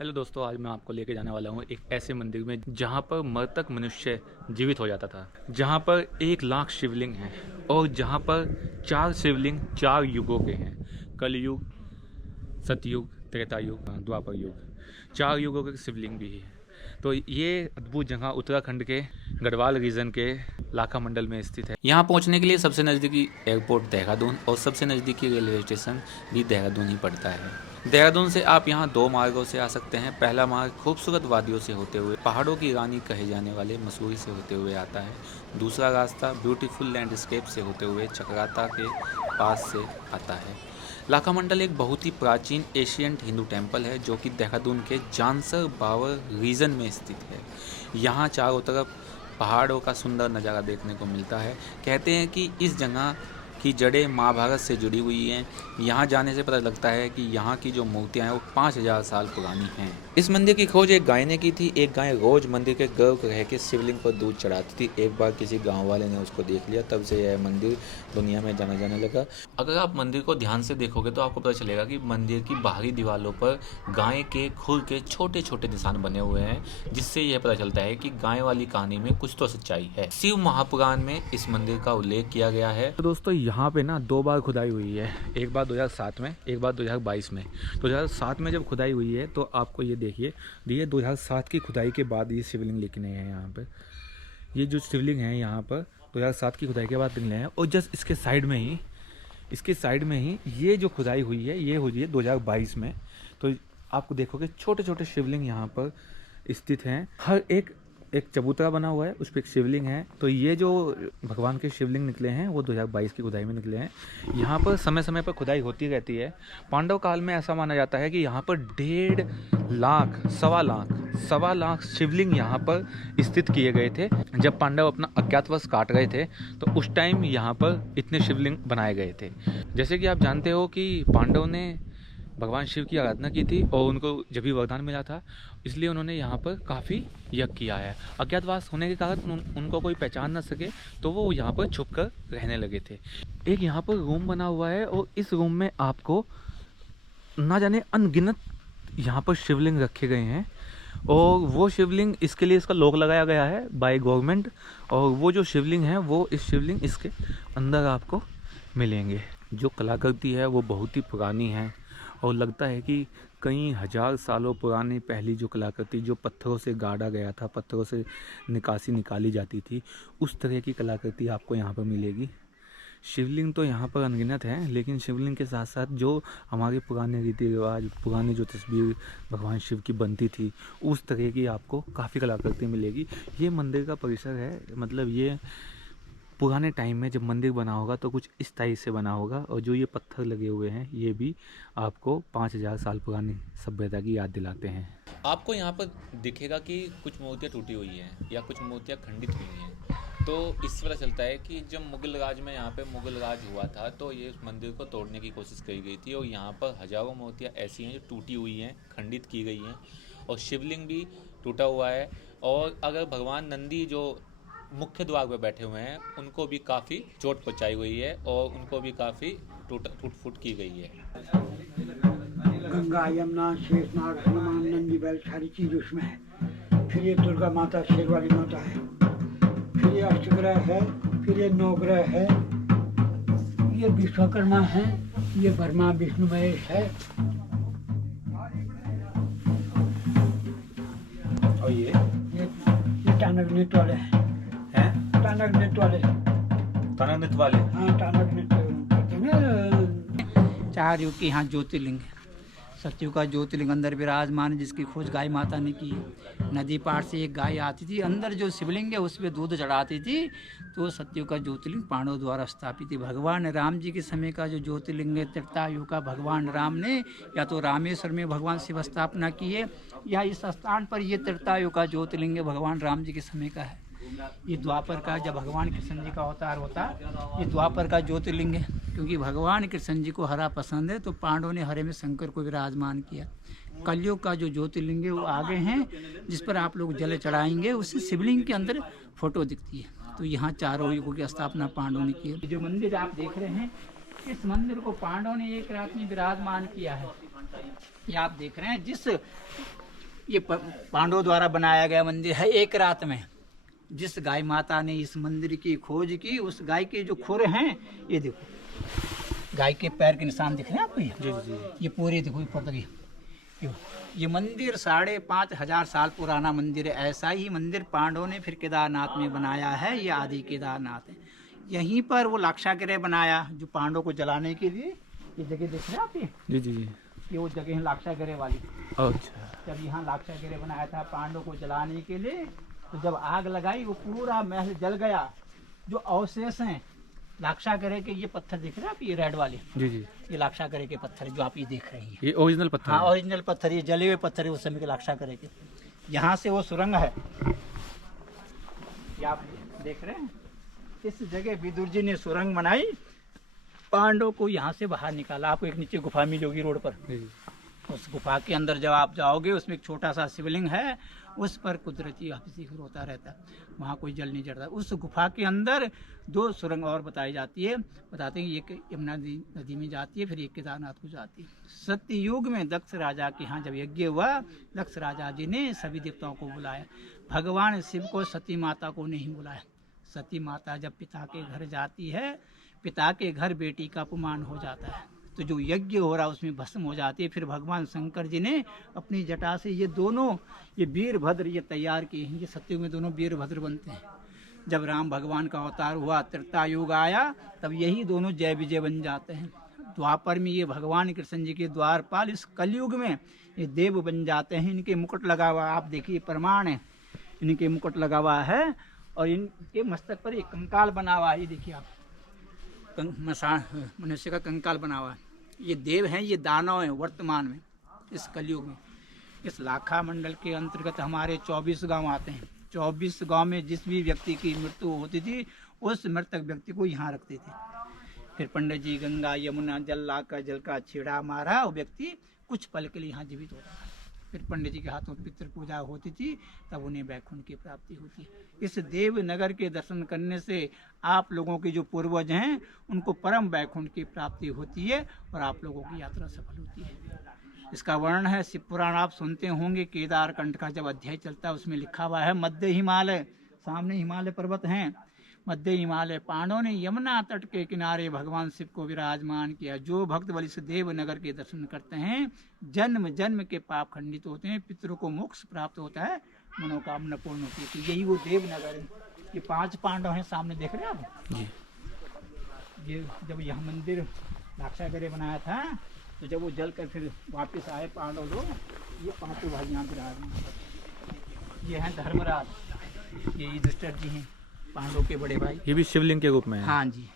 Hello दोस्तों, आज मैं आपको लेके जाने वाला हूँ एक ऐसे मंदिर में जहाँ पर मृतक मनुष्य जीवित हो जाता था, जहाँ पर 1 लाख शिवलिंग हैं और जहाँ पर 4 शिवलिंग 4 युगों के हैं। कलयुग, सतयुग, त्रेता युग, द्वापर युग, 4 युगों के शिवलिंग भी है। तो ये अद्भुत जगह उत्तराखंड के गढ़वाल रीजन के लाखा मंडल में स्थित है। यहाँ पहुँचने के लिए सबसे नज़दीकी एयरपोर्ट देहरादून और सबसे नज़दीकी रेलवे स्टेशन भी देहरादून ही पड़ता है। देहरादून से आप यहाँ 2 मार्गों से आ सकते हैं। पहला मार्ग खूबसूरत वादियों से होते हुए पहाड़ों की रानी कहे जाने वाले मसूरी से होते हुए आता है। दूसरा रास्ता ब्यूटीफुल लैंडस्केप से होते हुए चक्राता के पास से आता है। लाखा मंडल एक बहुत ही प्राचीन एशियंट हिंदू टेम्पल है जो कि देहरादून के जानसर बावर रीजन में स्थित है। यहाँ चारों तरफ पहाड़ों का सुंदर नज़ारा देखने को मिलता है। कहते हैं कि इस जगह की जड़ें महाभारत से जुड़ी हुई हैं। यहाँ जाने से पता लगता है कि यहाँ की जो मूर्तियाँ हैं वो 5000 साल पुरानी हैं। इस मंदिर की खोज एक गाय ने की थी। एक गाय रोज मंदिर के गर्भगृह के शिवलिंग पर दूध चढ़ाती थी। एक बार किसी गांव वाले ने उसको देख लिया, तब से यह मंदिर दुनिया में जाना जाने लगा। अगर आप मंदिर को ध्यान से देखोगे तो आपको पता चलेगा कि मंदिर की बाहरी दीवारों पर गाय के खुर के छोटे छोटे निशान बने हुए हैं, जिससे यह पता चलता है कि गाय वाली कहानी में कुछ तो सच्चाई है। शिव महापुराण में इस मंदिर का उल्लेख किया गया है। तो दोस्तों, यहाँ पे ना 2 बार खुदाई हुई है। एक बार 2007 में, एक बार 2022 में। 2007 में जब खुदाई हुई है तो आपको ये देखिए, ये 2007 की खुदाई के बाद ये शिवलिंग लिखने हैं यहाँ पर। ये जो शिवलिंग है यहाँ पर 2007 की खुदाई के बाद निकले हैं। और जस्ट इसके साइड में ही ये जो खुदाई हुई है ये हुई है 2022 में। तो आपको देखोगे छोटे छोटे शिवलिंग यहाँ पर स्थित हैं। हर एक चबूतरा बना हुआ है, उस पर एक शिवलिंग है। तो ये जो भगवान के शिवलिंग निकले हैं वो 2022 की खुदाई में निकले हैं। यहाँ पर समय समय पर खुदाई होती रहती है। पांडव काल में ऐसा माना जाता है कि यहाँ पर 1.5 लाख, सवा लाख शिवलिंग यहाँ पर स्थित किए गए थे। जब पांडव अपना अज्ञातवास काट रहे थे तो उस टाइम यहाँ पर इतने शिवलिंग बनाए गए थे। जैसे कि आप जानते हो कि पांडव ने भगवान शिव की आराधना की थी और उनको जब भी वरदान मिला था, इसलिए उन्होंने यहाँ पर काफ़ी यज्ञ किया है। अज्ञातवास होने के कारण उनको कोई पहचान ना सके तो वो यहाँ पर छुप कर रहने लगे थे। एक यहाँ पर रूम बना हुआ है और इस रूम में आपको ना जाने अनगिनत यहाँ पर शिवलिंग रखे गए हैं। और वो शिवलिंग, इसके लिए इसका लॉक लगाया गया है बाय गवर्नमेंट। और वो जो शिवलिंग है वो शिवलिंग इसके अंदर आपको मिलेंगे। जो कलाकृति है वो बहुत ही पुरानी है और लगता है कि कई हजार सालों पुरानी पहली जो कलाकृति, जो पत्थरों से गाड़ा गया था, पत्थरों से निकासी निकाली जाती थी, उस तरह की कलाकृति आपको यहाँ पर मिलेगी। शिवलिंग तो यहाँ पर अनगिनत है, लेकिन शिवलिंग के साथ साथ जो हमारे पुराने रीति रिवाज, पुरानी जो तस्वीर भगवान शिव की बनती थी, उस तरह की आपको काफ़ी कलाकृति मिलेगी। ये मंदिर का परिसर है, मतलब ये पुराने टाइम में जब मंदिर बना होगा तो कुछ इस टाइप से बना होगा। और जो ये पत्थर लगे हुए हैं ये भी आपको 5000 साल पुरानी सभ्यता की याद दिलाते हैं। आपको यहाँ पर दिखेगा कि कुछ मूर्तियाँ टूटी हुई हैं या कुछ मूर्तियाँ खंडित हुई हैं। तो इससे पता चलता है कि जब मुगल राज में यहाँ पे मुगल राज हुआ था तो ये मंदिर को तोड़ने की कोशिश करी गई थी। और यहाँ पर हजारों मूर्तियाँ ऐसी हैं जो टूटी हुई हैं, खंडित की गई हैं, और शिवलिंग भी टूटा हुआ है। और अगर भगवान नंदी जो मुख्य द्वार पर बैठे हुए हैं उनको भी काफ़ी चोट पहुंचाई हुई है और उनको भी काफ़ी टूट फूट की गई है। गंगा, यमुना, शेषनाग, हनुमान, नंदी, बैल, सारी चीज उसमें है। फिर ये दुर्गा माता, शेर वाली माता है। फिर ये अष्टग्रह है। फिर ये 9 ग्रह है। ये विश्वकर्मा है। ये ब्रह्मा विष्णु महेश है। और ये टानक नृत्य वाले हैं। टानक नृत्य वाले। हाँ, टानक नृत्य। 4 युग के यहाँ ज्योतिर्लिंग है। सतयुग का ज्योतिर्लिंग अंदर विराजमान, जिसकी खोज गाय माता ने की है। नदी पार से एक गाय आती थी, अंदर जो शिवलिंग है उसमें दूध चढ़ाती थी। तो सतयुग का ज्योतिर्लिंग पांडवों द्वारा स्थापित है। भगवान राम जी के समय का जो ज्योतिर्लिंग है त्रेतायुग का, भगवान राम ने या तो रामेश्वर में भगवान शिव स्थापना की है या इस स्थान पर ये त्रेतायुग का ज्योतिर्लिंग भगवान राम जी के समय का है। ये द्वापर का, जब भगवान कृष्ण जी का अवतार होता, ये द्वापर का ज्योतिर्लिंग है। क्योंकि भगवान कृष्ण जी को हरा पसंद है तो पांडवों ने हरे में शंकर को विराजमान किया। कलयुग का जो ज्योतिर्लिंग है वो आगे हैं, जिस पर आप लोग जल चढ़ाएंगे, उससे शिवलिंग के अंदर फोटो दिखती है। तो यहाँ 4 युगों की स्थापना पांडवों ने की है। जो मंदिर आप देख रहे हैं, इस मंदिर को पांडवों ने एक रात में विराजमान किया है। ये आप देख रहे हैं, जिस ये पांडवों द्वारा बनाया गया मंदिर है। एक रात में जिस गाय माता ने इस मंदिर की खोज की, उस गाय के जो खुर हैं, ये देखो गाय के पैर के निशान दिख रहे हैं आपको, ये पूरे देखो ऊपर तक। ये मंदिर 5,500 साल पुराना मंदिर है। ऐसा ही मंदिर पांडवों ने फिर केदारनाथ में बनाया है। ये आदि केदारनाथ है। यहीं पर वो लाक्षागृह बनाया जो पांडवों को जलाने के लिए। ये जगह देख रहे हैं आप, ये वो जगह है लाक्षागृह वाली। अच्छा। जब यहाँ लाक्षागृह बनाया था पांडवों को जलाने के लिए, तो जब आग लगाई वो पूरा महल जल गया। जो अवशेष हैं लाक्षागृह के, ये पत्थर दिख रहे हैं आप, ये रेड वाले, ये लाक्षागृह के पत्थर जो आप ये देख रहे हैं, ये ओरिजिनल पत्थर। हाँ, ओरिजिनल पत्थर, ये जले हुए पत्थर है उस समय के लाक्षागृह के। यहाँ से वो सुरंग है, ये आप देख रहे हैं। इस जगह विदुर जी ने सुरंग बनाई, पांडवों को यहाँ से बाहर निकाला। आपको एक नीचे गुफा मिली होगी रोड पर, उस गुफा के अंदर जब आप जाओगे, उसमें एक छोटा सा शिवलिंग है, उस पर कुदरती अभिषेक होता रहता है, वहाँ कोई जल नहीं चढ़ता। उस गुफा के अंदर 2 सुरंग और बताई जाती है। बताते हैं एक यमुना नदी में जाती है, फिर एक केदारनाथ को जाती है। सत्ययुग में दक्ष राजा के यहाँ जब यज्ञ हुआ, दक्ष राजा जी ने सभी देवताओं को बुलाया। भगवान शिव को सती माता को नहीं बुलाया। सती माता जब पिता के घर जाती है, पिता के घर बेटी का अपमान हो जाता है, तो जो यज्ञ हो रहा है उसमें भस्म हो जाती है। फिर भगवान शंकर जी ने अपनी जटा से ये दोनों, ये वीरभद्र ये तैयार किए हैं। ये सत्ययुग में दोनों वीरभद्र बनते हैं। जब राम भगवान का अवतार हुआ, त्रेता युग आया, तब यही दोनों जय विजय बन जाते हैं। द्वापर में ये भगवान कृष्ण जी के द्वारपाल, इस कलयुग में ये देव बन जाते हैं। इनके मुकुट लगा हुआ, आप देखिए प्रमाण है, इनके मुकुट लगा हुआ है। और इनके मस्तक पर एक कंकाल बना हुआ है, ये देखिए आप, मनुष्य का कंकाल बना हुआ है। ये देव हैं, ये दानव हैं वर्तमान में इस कलयुग में। इस लाखा मंडल के अंतर्गत हमारे 24 गांव आते हैं। 24 गांव में जिस भी व्यक्ति की मृत्यु होती थी, उस मृतक व्यक्ति को यहाँ रखते थे। फिर पंडित जी गंगा यमुना जल लाकर जल का छेड़ा मारा, वो व्यक्ति कुछ पल के लिए यहाँ जीवित होता था। फिर पंडित जी के हाथों पितृ पूजा होती थी, तब उन्हें वैकुंठ की प्राप्ति होती है। इस देवनगर के दर्शन करने से आप लोगों के जो पूर्वज हैं, उनको परम वैकुंठ की प्राप्ति होती है और आप लोगों की यात्रा सफल होती है। इसका वर्णन है शिव पुराण, आप सुनते होंगे। केदार कंठ का जब अध्याय चलता है, उसमें लिखा हुआ है मध्य हिमालय, सामने हिमालय पर्वत हैं, मध्य हिमालय पांडवों ने यमुना तट के किनारे भगवान शिव को विराजमान किया। जो भक्त बलि से देवनगर के दर्शन करते हैं, जन्म जन्म के पाप खंडित होते हैं, पितरों को मोक्ष प्राप्त होता है, मनोकामना पूर्ण होती है। तो यही वो देवनगर है। ये 5 पांडव हैं, सामने देख रहे हैं आप जी। ये जब यह मंदिर लाक्षागृह बनाया था, तो जब वो जल कर फिर वापस आए पांडव लोग, ये 5 भाई यहाँ विराजमान। ये हैं धर्मराज, ये युधिष्ठिर जी हैं, पांडवों के बड़े भाई। ये भी शिवलिंग के रूप में है। हाँ जी,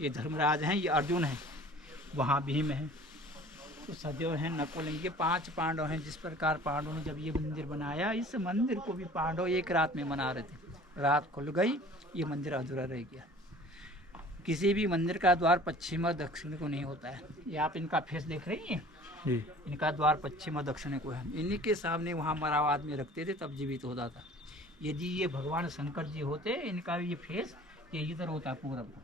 ये धर्मराज हैं, ये अर्जुन है, वहाँ भीम है, तो सदैव हैं नकुल। ये 5 पांडव हैं। जिस प्रकार पांडवों ने जब ये मंदिर बनाया, इस मंदिर को भी पांडव एक रात में बना रहे थे। रात खुल गई, ये मंदिर अधूरा रह गया। किसी भी मंदिर का द्वार पश्चिम और दक्षिण को नहीं होता है। ये आप इनका फेस देख रही हैं, इनका द्वार पश्चिम और दक्षिण को है। इन्हीं के सामने वहाँ मरा हुआ आदमी रखते थे, तब जीवित होता था। यदि ये भगवान शंकर जी होते, इनका ये फेस ये इधर होता पूरब को।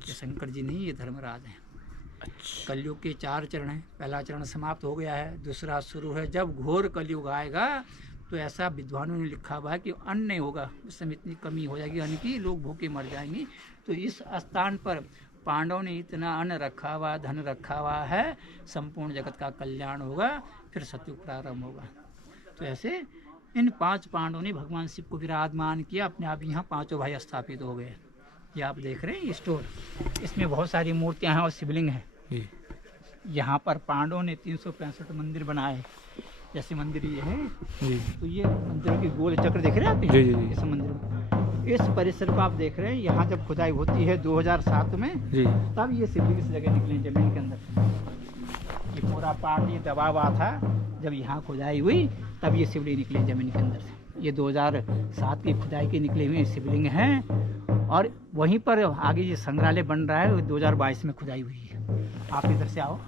ये शंकर जी नहीं, ये धर्मराज हैं। कलयुग के 4 चरण हैं। पहला चरण समाप्त हो गया है, दूसरा शुरू है। जब घोर कलयुग आएगा, तो ऐसा विद्वानों ने लिखा हुआ है कि अन्न नहीं होगा, उस समय इतनी कमी हो जाएगी अन्न की, लोग भूखे मर जाएंगे। तो इस स्थान पर पांडवों ने इतना अन्न रखा हुआ, धन रखा हुआ है, संपूर्ण जगत का कल्याण होगा, फिर सतयुग प्रारंभ होगा। तो ऐसे इन 5 पांडवों ने भगवान शिव को विराजमान किया। अपने आप यहाँ 5 भाई स्थापित हो गए। ये आप देख रहे हैं ये स्टोर, इसमें बहुत सारी मूर्तियाँ हैं और शिवलिंग है। यहाँ पर पांडवों ने 365 मंदिर बनाए। जैसे मंदिर ये है जी, तो ये मंदिर के गोल चक्र देख रहे हैं आप जी, जी। इस मंदिर में, इस परिसर को आप देख रहे हैं। यहाँ जब खुदाई होती है 2007 में जी, तब ये शिवलिंग इस जगह निकले जमीन के अंदर। ये पूरा पार्ट ये दबा हुआ था, जब यहाँ खुदाई हुई तब ये शिवलिंग निकले जमीन के अंदर से। ये 2007 की खुदाई के निकले हुए शिवलिंग हैं। और वहीं पर आगे ये संग्रहालय बन रहा है, 2022 में खुदाई हुई है। आप इधर से आओ।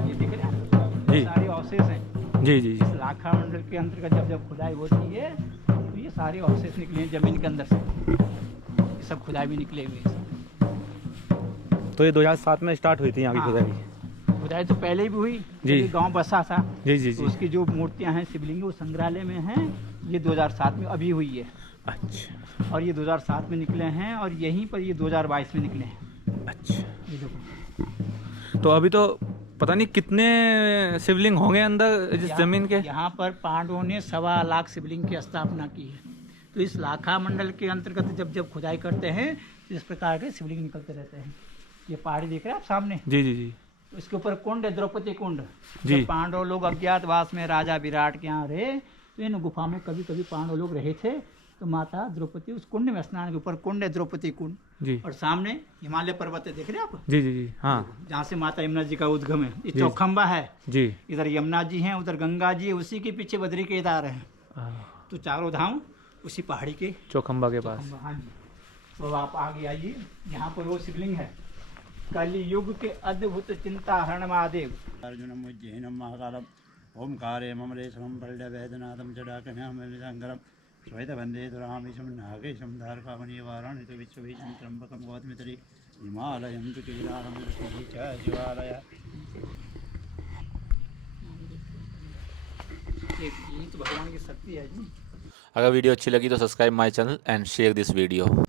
ये दिख रहे हैं, सारे अवशेष हैं जी जी। इस लाखा मंडल के अंतर्गत जब खुदाई होती है, तो ये ये सारे अवशेष निकले हैं जमीन के अंदर से, ये सब खुदाई भी निकले हुए हैं। तो ये 2007 में स्टार्ट हुई थी यहाँ की हाँ। खुदाई? खुदाई तो पहले भी हुई, जी। गांव बसा था, जी जी तो जी। उसकी जो मूर्तियां हैं शिवलिंग वो संग्रहालय में हैं। ये 2007 में अभी हुई है, अच्छा और ये 2007 में निकले हैं, और यहीं पर ये 2022 में निकले हैं। अच्छा। ये देखो, तो अभी तो पता नहीं कितने शिवलिंग होंगे अंदर इस जमीन के? यहाँ पर पांडवों ने 1.25 लाख शिवलिंग की स्थापना की है। तो इस लाखा मंडल के अंतर्गत जब जब खुदाई करते हैं तो इस प्रकार के शिवलिंग निकलते रहते हैं। ये पहाड़ी देख रहे हैं आप सामने, जी जी जी तो इसके ऊपर कुंड है, द्रौपदी कुंड। जी। जब पांडव लोग अज्ञातवास में राजा विराट के यहाँ रहे, तो इन गुफा में कभी कभी पांडव लोग रहे थे। तो माता द्रौपदी उस कुंड में स्नान के ऊपर कुंड है, द्रौपदी कुंड। जी और सामने हिमालय पर्वत है, देख रहे हैं आप, जी जी जी। हाँ जहाँ से माता यमुना जी का उद्गम है। ये जी। चौखंबा है, जी। इधर यमुना जी हैं, उधर गंगा जी है, उसी के पीछे बद्री केदार है। हाँ, तो चारों धाम उसी पहाड़ी के चौखंबा के पास। हाँ जी। तो आप आगे आइए, यहाँ पर वो शिवलिंग है, कलियुग के अद्भुत चिंता हरण महादेव। अर्जुनम उज्जैनम महाकालम ओंकारे ममलेशम बल्लवेदनाथम जडाकन्यामलिशंकरम श्वेतबंदे दुरामीशम नागेशम धारकामणि वाराणसी विश्वभीषण त्र्यंबकम गौतमित्री हिमालयम तु कीलाहम च शिवालय। ये तो भगवान की शक्ति है जी। अगर वीडियो अच्छी लगी तो subscribe my channel and share this video.